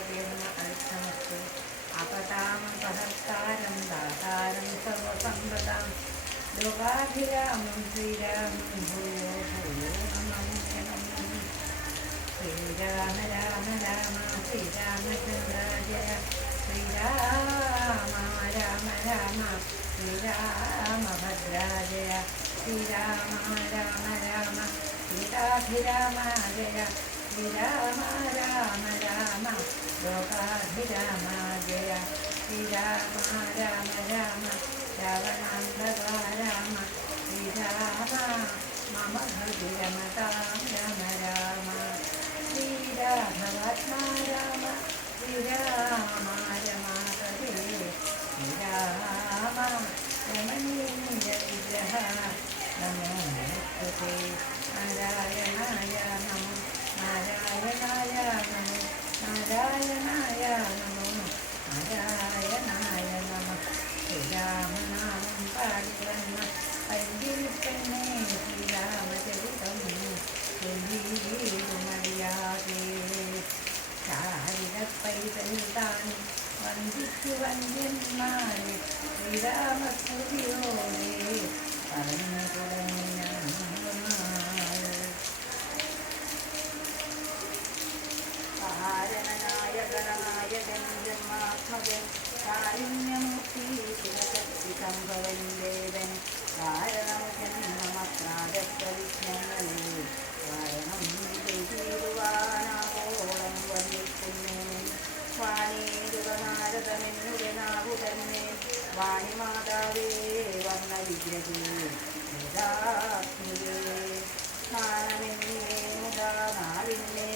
श्रीगणपतिर्नमस्तु आपतामपहर्तारं दातारं सर्वसम्पदां लोकाभिरामं श्रीरामं भूयो भूयो नमाम्यहम्। श्रीराम राम राम श्रीरामचन्द्र जय श्रीराम राम राम श्रीरामभद्रा जय श्रीराम राम राम सीताभिराम जय श्रीराम राम राम लोकाभिराम जय श्रीराम राम राम रावणान्तका राम श्रीराम मम हृदि रमतां राम राम श्रीराघवात्मा राम श्रीराम रमापदे श्रीराम रमणीयविग्रह नमोऽस्तुते नारायणाय नमो नारायणाय नमो नारायणाय नमो നാരായണായ നമഃ. ശ്രീരാമനാമം പാടിവന്ന പൈങ്കിളിപ്പെണ്ണേ ശ്രീരാമചരിതം ചൊല്ലിയിടുമടിയാതെ ചാരിടപ്പൈതൽതാൻ വന്ദിച്ചു വന്യന്മാരെ ശ്രീരാമസ്തുതിയോടെ പറഞ്ഞു തുടങ്ങിയ കാരണനായ ഗണനായകൻ ജന്മാത്മകൻ കാരുണ്യമൂർത്തി ശിവശക്തി സംഭവൻ ദേവൻ കാരണം ജന്മമത്രാഗത്ത വിഘ്നങ്ങളെ കാരണം ചെയ്തിടുവാനാവോളം വന്നിക്കുന്നേ വാണീരുവനാരദമെന്നുടെ നാവു തന്നെ വാണിമാതാവേ വർണ്ണ വിഗ്രഹേ വേദാഗ്നിയേ സ്നാനമെന്നിവേ മുതാ നാളിന്നെ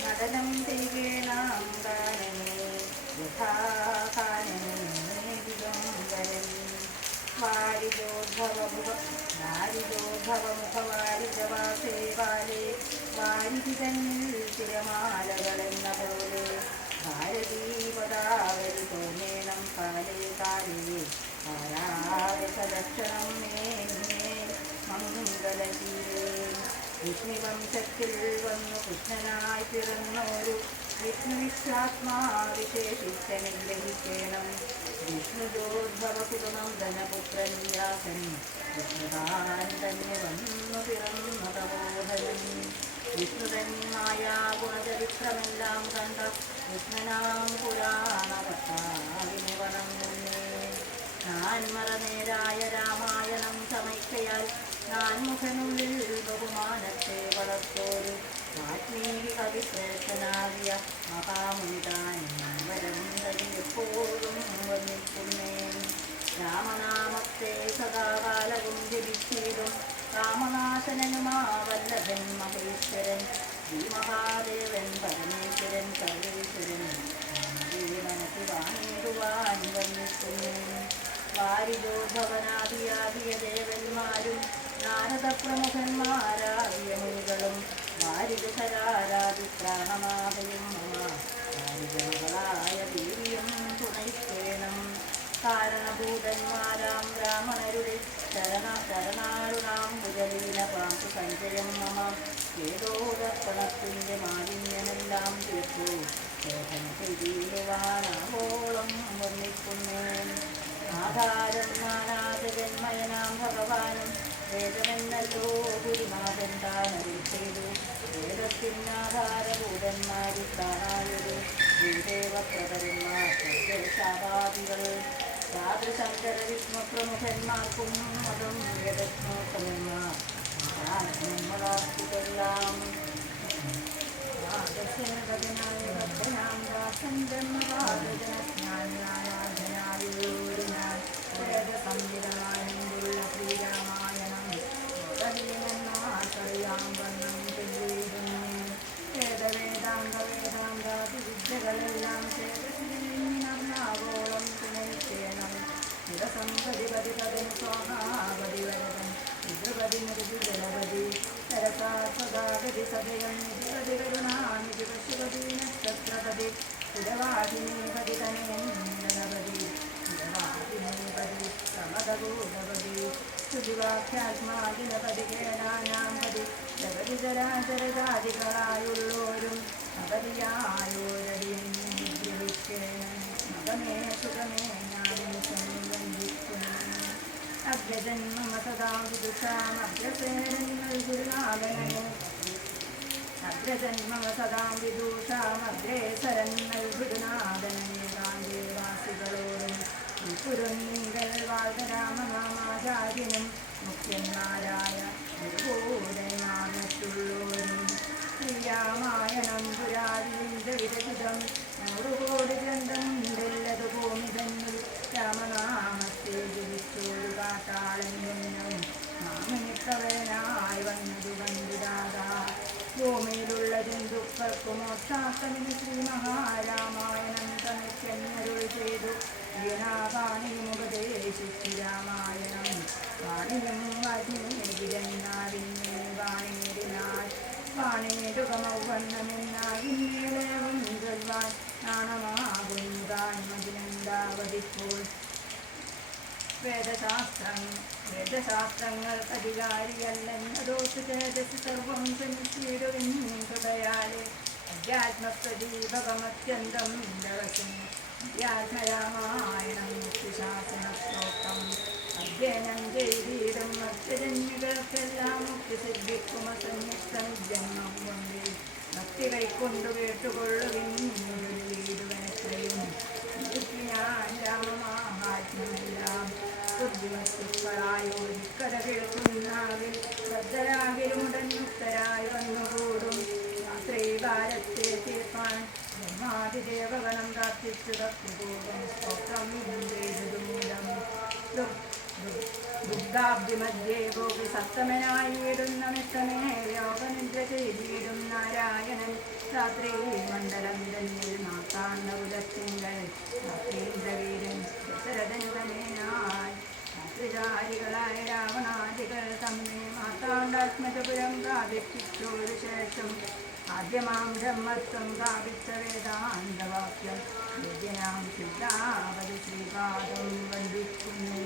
നടനം ചെയ്യണം ഗാനമേ യഥാകാനമേവിദംബരൻ വാരിജോദ്ഭവമുഖവാരിജവാസേ ബാലേ വാരിധി തന്നിൽ തിരമാലകളെന്ന പോലെ ഭാരതീപദാവരി തോന്നേണം കാലേ കാലേ ആരാവസലക്ഷണം മേന്മേ മംഗളതീരേ വിഷ്ണുവംശത്തിൽ വന്നു കൃഷ്ണനായി പിറന്നോരു വിഷ്ണുവിശ്വാത്മാ വിശേഷിച്ചനുഗ്രഹിക്കണം വിഷ്ണുജോദ്ഭവകുലം ധനപുത്രൻ വ്യാസൻ വിഷ്ണുതാൻ തന്നെ വന്നു പിറന്ന തപോധനൻ വിഷ്ണുതന്മായ ഗുണചരിത്രമെല്ലാം കണ്ട കൃഷ്ണനാം പുരാണ ഭട്ടാവിനെ വണങ്ങുന്നേ നാൻമറനേരായ രാമായണം ചമയ്ക്കയാൽ നാൻമുഖനുള്ളിൽ ബഹുമാനത്തെ വളർത്തോരു വാൽമീകി കവിശ്രേഷ്ഠനാകിയ മഹാമുനിതാൻ വരം തനി എപ്പോഴും വന്നിക്കുന്നേ രാമനാമത്തെ സദാകാലവും ജപിച്ചിടും രാമനാശനനുമാ വല്ലഭൻ മഹേശ്വരൻ ശ്രീമഹാദേവൻ പരമേശ്വരൻ സർവേശ്വരൻ മനസ്സിൽ വാണിടുവാൻ വന്നിക്കുന്നേ വാരിജോദ്ഭവനാദിയാകിയ ദേവന്മാരും നാരദ പ്രമുഖന്മാരാകിയ മുനികളും വാരിജരാരാധിപ്രാണമാകയും മമ വാരിജമകളായ ദേവിയും തുണയ്ക്കേണം കാരണഭൂതന്മാരാം ബ്രാഹ്മണരുടെ ശരണാരുണാം ഭുജലീന പാമ്പു സഞ്ചയം മമ ഏതോദർപ്പണത്തിൻ്റെ മാലിന്യമെല്ലാം തീർത്തു ശോഭന ചെയ്തിടുവാനാവോളം വർണ്ണിക്കുന്നേ ആധാരം നാനാജഗന്മയനാം ഭഗവാനും വേദമെന്നല്ലോ ഗുരുനാഥൻ താനറിൽ ചെയ്തു വേദത്തിനാധാരഭൂതന്മാരിൽ കാണായൊരു ഗുരുദേവപ്രഭരന്മാർ ശാപാദികൾ സാധുശങ്കര വിഷ്ണുപ്രമുഖന്മാർക്കും മതം വേദജ്ഞോത്തമന്മാർ വളർത്തിതെല്ലാം വേദസംവിധാനമുള്ള ശ്രീരാമായണം അറിയാം വണ്ണം ചൊല്ലിയിടുന്നു വേദവേദാന്ത വിദ്യകളെല്ലാം ചേതശിരിഞ്ഞാവോളം തുണയ്ക്കേണം നിരസംപതിപതി പദം സ്വാഹാപതി വരദൻ പിതൃപതി മൃദു ജലപതി സരസാസദാഗതി സദയം നിധിപതി കരുണാനിധി പശുപതി നക്ഷത്രപതി സ്ഥിരവാദിനീപതി തനയന്ദനപതി സ്ഥിരവാദിനീപതി സമദകൂടപതി സ്തുതിവാക്യാത്മാദിനപതി കേടാനാം പതി ജഗതി ജരാചരജാതികളായുള്ളോരും അപതിയായോര വിദൂഷാമഗ്രസേനങ്ങൾ ഗുരുനാഥനു അഗ്രജന്മ സദാം വിദൂഷാമഗ്രേസരങ്ങൾ ഗുരുനാഥനേകാന്തേവാസികളോടും കുരുന്നീകൾ വാഴ്തരാമനാമാചാര്യനും മുഖ്യന്മാരായ ഗുരുഭൂരനാമറ്റുള്ളോരും ശ്രീരാമായണം പുരാരീന്ദ്ര വിരചിതം 100 കോടി ഗ്രന്ഥമുണ്ടല്ലതു ഭൂമി തന്നിൽ രാമനാമത്തെ ജപിച്ചോരു കാട്ടാളനും മാമനിക്കവനായി വന്നതു കണ്ടുരാധാ ഭൂമിയിലുള്ള ജന്തുക്കൾക്കു മോക്ഷാർത്ഥമിന് ശ്രീ മഹാരാമായണം തനിക്കന്നരുൾ ചെയ്തു വീണാപാണിയും ഉപദേശിച്ചു രാമായണം പാണിയും വാജ്ഞേതിരന്നാവിന്നെ വാണേരിനാൽ വാണേടുകമൗവണ്ണമെന്നാകിന്നേലേവം ചൊല്ലുവാൻ നാണമാകുന്നു താൻമതിനുണ്ടാവതിപ്പോൾ വേദശാസ്ത്രങ്ങൾ അധികാരിയല്ലെന്നതോത്തു ചേതസ് സർവം സനിശ്രീടുവിൻ ഹൃദയാലെ അധ്യാത്മപ്രദീപകമത്യന്തം ദവസിന് അധ്യാത്മരാമായണം മുക്തിശാസനസ്തോത്രം അധ്യയനം ചെയ്തിടും മറ്റജന്മികൾക്കെല്ലാം മുക്തി സിദ്ധിക്കും അസന്നിഗ്ധം ജന്മം കൊണ്ട് ഭക്തി കൈക്കൊണ്ടു കേട്ടുകൊള്ളുവിൻ വീടുവനത്രയും ഞാൻ രാമമാഹാത്മ്യമെല്ലാം ബുദ്ധിമസ്തുക്കളായോരിക്കഥ കേൾക്കുന്നാവിൽ ശ്രദ്ധരാകിലുമുടനുത്തരായി വന്നുകൂടും രാത്രീകാലത്തെ തീർപ്പാൻ ബ്രഹ്മാതിദേവഗണം പ്രാർത്ഥിച്ചു ഭക്തിപൂർവം സ്തോത്രം ചെയ്തതു മൂലം ബുദ്ധാബ്ദിമധ്യേ ഗോപി സപ്തമനായിടുന്ന മിത്രമേ യോഗനിദ്ര ചെയ്തിടും നാരായണൻ രാത്രി മണ്ഡലം തന്നിൽ മാത്താണ്ഡകുലത്തിങ്കൾ രാത്രീന്ദ്രവീരൻ ദശരഥനുതനേനായി രാത്രിചാരികളായ രാവണാദികൾ തമ്മെ മാത്താണ്ഡാത്മജപുരം പ്രാപിപ്പിച്ചൊരു ശേഷം ആദ്യമാം ബ്രഹ്മത്വം പ്രാപിച്ച വേദാന്തവാക്യം വിദ്യനാം സിദ്ധാവതി ശ്രീപാദം വന്ദിക്കുന്നു.